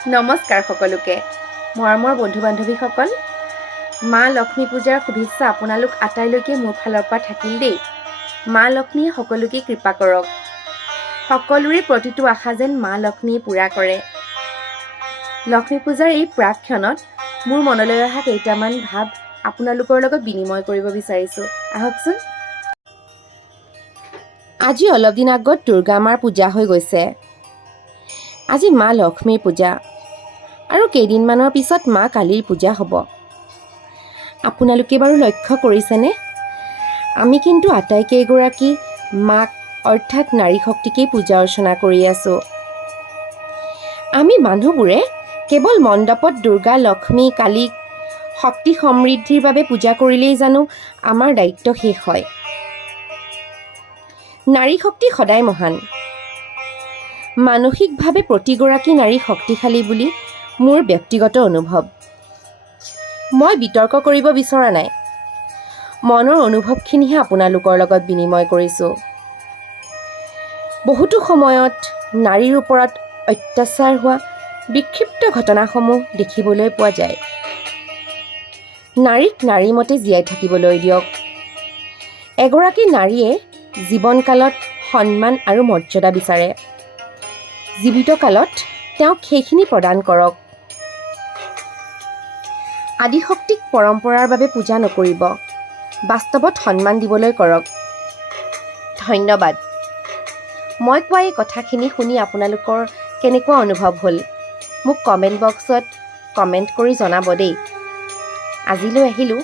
নমস্কাৰ সকলোকে মৰমৰ বন্ধু-বান্ধৱীসকল মা লক্ষ্মী পূজাৰ শুভেচ্ছা আপোনালোক আটাইলৈকে মোৰ ফালৰ পৰা থাকিল দেই মা লক্ষ্মীয়ে সকলোকে কৃপা কৰক সকলোৰে প্ৰতিটো আশা যেন মা লক্ষ্মীয়ে পূৰা কৰে লক্ষ্মী পূজাৰ এই প্ৰাকক্ষণত মোৰ মনলৈ অহা কেইটামান ভাৱ আপোনালোকৰ লগত বিনিময় কৰিব বিচাৰিছো আহকচোন আজি অলপ দিন আগত দুৰ্গা মাৰ পূজা হৈ গৈছে আজি মা লক্ষ্মীৰ পূজা আৰু কেইদিনমানৰ পিছত মা কালীৰ পূজা হ'ব আপোনালোকে বাৰু লক্ষ্য কৰিছেনে আমি কিন্তু আটাইকেইগৰাকী মাক অৰ্থাৎ নাৰী শক্তিকেই পূজা অৰ্চনা কৰি আছো আমি মানুহবোৰে কেৱল মণ্ডপত দুৰ্গা লক্ষ্মী কালীক শক্তি সমৃদ্ধিৰ বাবে পূজা কৰিলেই জানো আমাৰ দায়িত্ব শেষ হয় নাৰী শক্তি সদায় মহান মানসিকভাৱে প্ৰতিগৰাকী নাৰী শক্তিশালী বুলি মোৰ ব্যক্তিগত অনুভৱ মই বিতৰ্ক কৰিব বিচৰা নাই মনৰ অনুভৱখিনিহে আপোনালোকৰ লগত বিনিময় কৰিছো বহুতো সময়ত নাৰীৰ ওপৰত অত্যাচাৰ হোৱা বিক্ষিপ্ত ঘটনাসমূহ দেখিবলৈ পোৱা যায় নাৰীক নাৰী মতে জীয়াই থাকিবলৈ দিয়ক এগৰাকী নাৰীয়ে জীৱনকালত সন্মান আৰু মৰ্যাদা বিচাৰে জীৱিত কালত তেওঁক সেইখিনি প্ৰদান কৰক আদিশক্তিক পৰম্পৰাৰ বাবে পূজা নকৰিব বাস্তৱত সন্মান দিবলৈ কৰক ধন্যবাদ মই কোৱা এই কথাখিনি শুনি আপোনালোকৰ কেনেকুৱা অনুভৱ হ'ল মোক কমেণ্ট বক্সত কমেণ্ট কৰি জনাব দেই আজিলৈ আহিলোঁ